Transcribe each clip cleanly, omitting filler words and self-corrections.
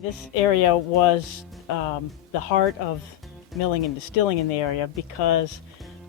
This area was the heart of milling and distilling in the area because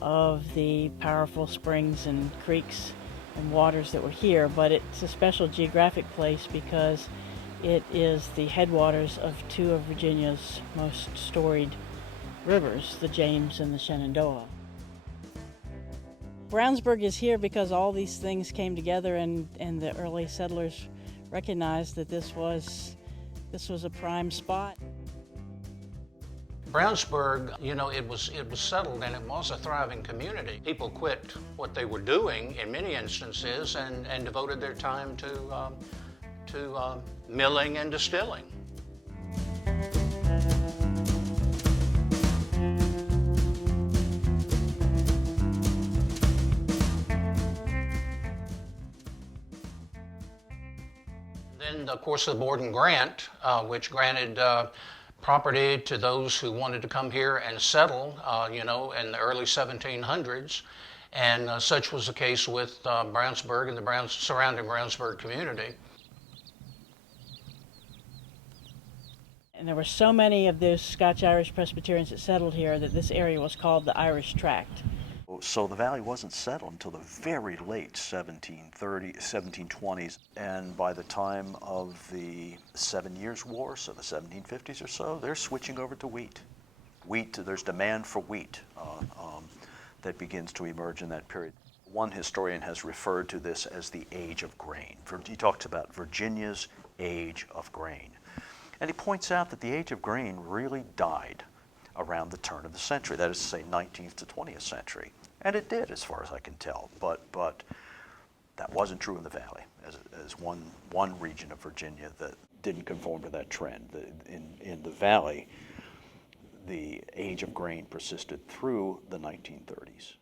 of the powerful springs and creeks and waters that were here, but it's a special geographic place because it is the headwaters of two of Virginia's most storied rivers, the James and the Shenandoah. Brownsburg is here because all these things came together and the early settlers recognized that this was a prime spot. Brownsburg, it was settled and it was a thriving community. People quit what they were doing in many instances and devoted their time to milling and distilling. Then, of course, the Borden Grant, which granted property to those who wanted to come here and settle, in the early 1700s. And such was the case with Brownsburg and the surrounding Brownsburg community. And there were so many of those Scotch-Irish Presbyterians that settled here that this area was called the Irish Tract. So the valley wasn't settled until the very late 1720s, and by the time of the 7 Years' War, so the 1750s or so, they're switching over to wheat. There's demand for wheat that begins to emerge in that period. One historian has referred to this as the age of grain. He talks about Virginia's age of grain. And he points out that the age of grain really died around the turn of the century, that is to say 19th to 20th century. And it did, as far as I can tell, but that wasn't true in the valley, as one region of Virginia that didn't conform to that trend. In the valley, the age of grain persisted through the 1930s.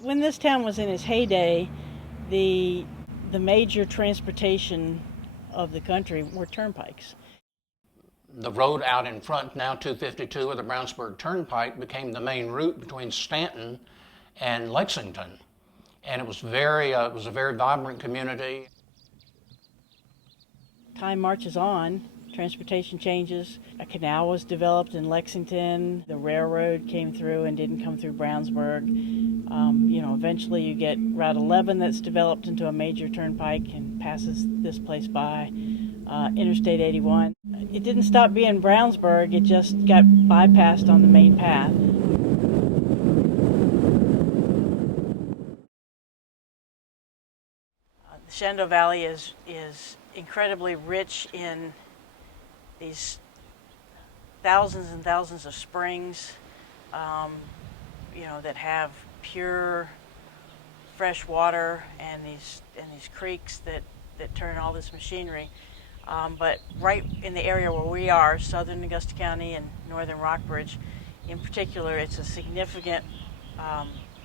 When this town was in its heyday, the major transportation of the country were turnpikes. The road out in front, now 252, or the Brownsburg Turnpike, became the main route between Stanton and Lexington. And it was a very vibrant community. Time marches on, transportation changes. A canal was developed in Lexington. The railroad came through and didn't come through Brownsburg. Eventually you get Route 11 that's developed into a major turnpike and passes this place by. Interstate 81. It didn't stop being Brownsburg, it just got bypassed on the main path. The Shenandoah Valley is incredibly rich in these thousands and thousands of springs, that have pure fresh water, and these creeks that turn all this machinery. But right in the area where we are, southern Augusta County and northern Rockbridge in particular, it's a significant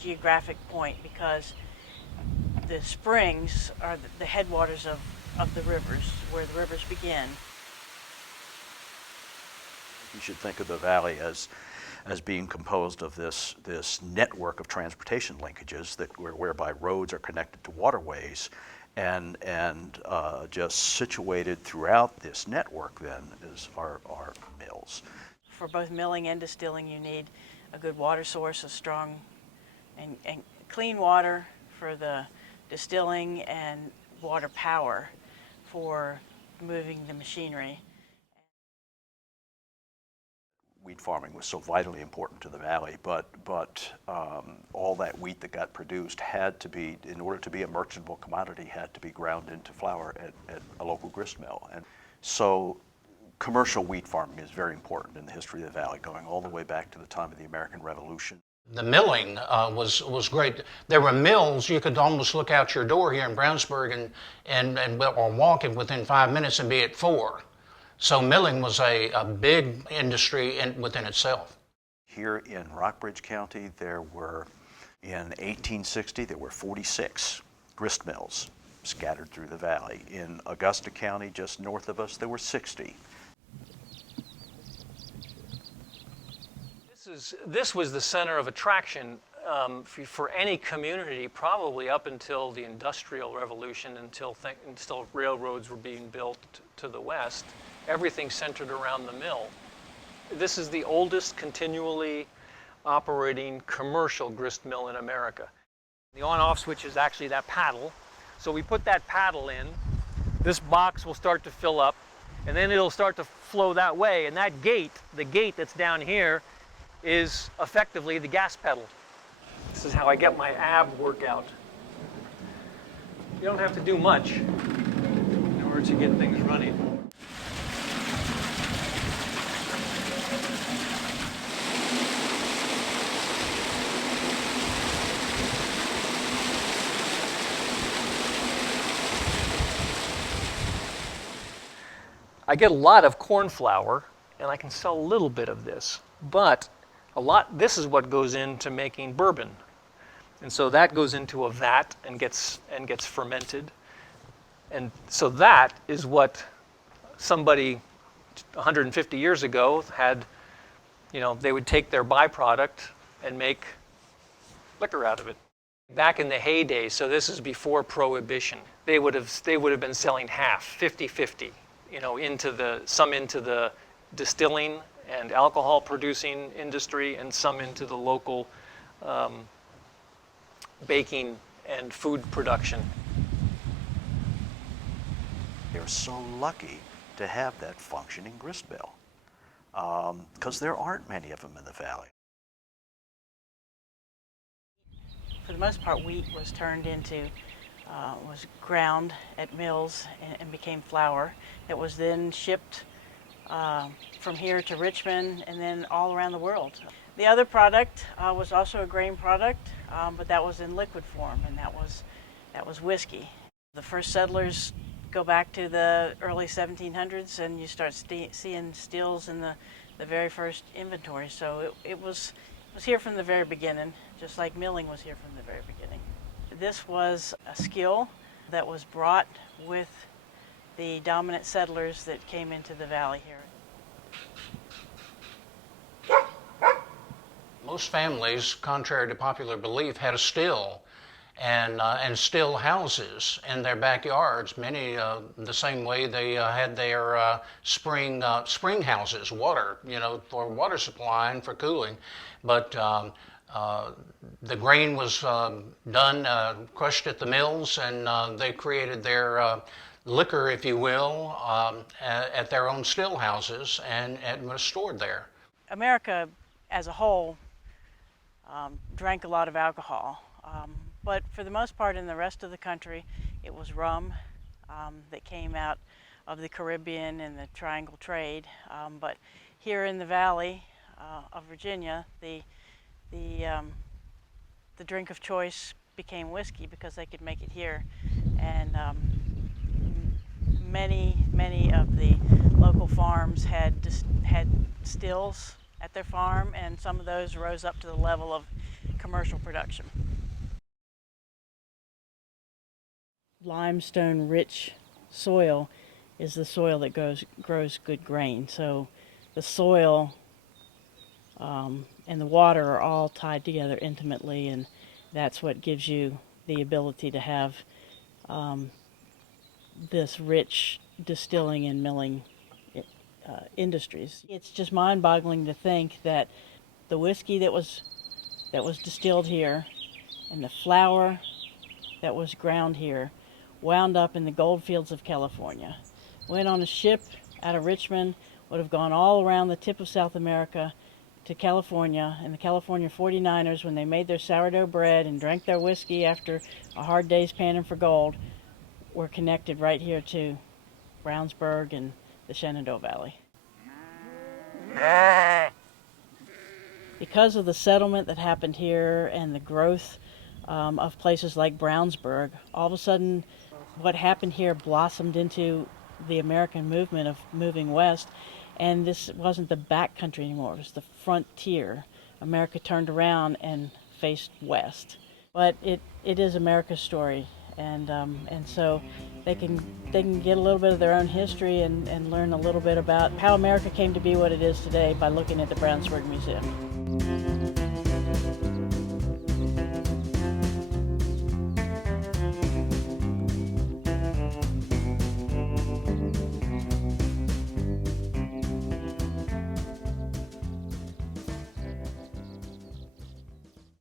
geographic point because the springs are the headwaters of the rivers, where the rivers begin. You should think of the valley as being composed of this network of transportation linkages whereby roads are connected to waterways, and just situated throughout this network then are mills. For both milling and distilling, you need a good water source, a strong and clean water for the distilling, and water power for moving the machinery. Wheat farming was so vitally important to the valley, but all that wheat that got produced had to be, in order to be a merchantable commodity, had to be ground into flour at a local grist mill. And so commercial wheat farming is very important in the history of the valley, going all the way back to the time of the American Revolution. The milling was great. There were mills. You could almost look out your door here in Brownsburg or walk in within 5 minutes and be at 4. So milling was a big industry within itself. Here in Rockbridge County, in 1860, there were 46 grist mills scattered through the valley. In Augusta County, just north of us, there were 60. This was the center of attraction for any community, probably up until the Industrial Revolution, until railroads were being built to the west, everything centered around the mill. This is the oldest continually operating commercial grist mill in America. The on-off switch is actually that paddle. So we put that paddle in, this box will start to fill up, and then it'll start to flow that way. And that gate, the gate that's down here, is effectively the gas pedal. This is how I get my ab workout. You don't have to do much in order to get things running. I get a lot of corn flour, and I can sell a little bit of this, but this is what goes into making bourbon. And so that goes into a vat and gets fermented. And so that is what somebody 150 years ago had, they would take their byproduct and make liquor out of it. Back in the heyday, so this is before Prohibition, they would have been selling half, 50-50. Into the distilling and alcohol producing industry, and some into the local baking and food production. They're so lucky to have that functioning grist mill, because there aren't many of them in the valley. For the most part, wheat was turned into was ground at mills and became flour. It was then shipped from here to Richmond and then all around the world. The other product was also a grain product, but that was in liquid form, and that was whiskey. The first settlers go back to the early 1700s, and you start seeing stills in the very first inventory. So it was here from the very beginning, just like milling was here from the very beginning. This was a skill that was brought with the dominant settlers that came into the valley here. Most families, contrary to popular belief, had a still and still houses in their backyards. Many the same way they had their spring houses, water, for water supply and for cooling. But the grain was done, crushed at the mills, and they created their liquor, if you will, at their own still houses, and it was stored there. America as a whole drank a lot of alcohol, but for the most part in the rest of the country it was rum that came out of the Caribbean and the Triangle trade. But here in the valley of Virginia, the drink of choice became whiskey because they could make it here, and many of the local farms had stills at their farm, and some of those rose up to the level of commercial production. Limestone-rich soil is the soil that grows good grain. So the soil and the water are all tied together intimately, and that's what gives you the ability to have this rich distilling and milling industries. It's just mind-boggling to think that the whiskey that was distilled here and the flour that was ground here wound up in the gold fields of California, went on a ship out of Richmond, would have gone all around the tip of South America to California, and the California 49ers, when they made their sourdough bread and drank their whiskey after a hard day's panning for gold, were connected right here to Brownsburg and the Shenandoah Valley. Because of the settlement that happened here and the growth of places like Brownsburg, all of a sudden what happened here blossomed into the American movement of moving west, and this wasn't the back country anymore, it was the frontier. America turned around and faced west. But it is America's story, and so they can get a little bit of their own history and learn a little bit about how America came to be what it is today by looking at the Brownsburg Museum.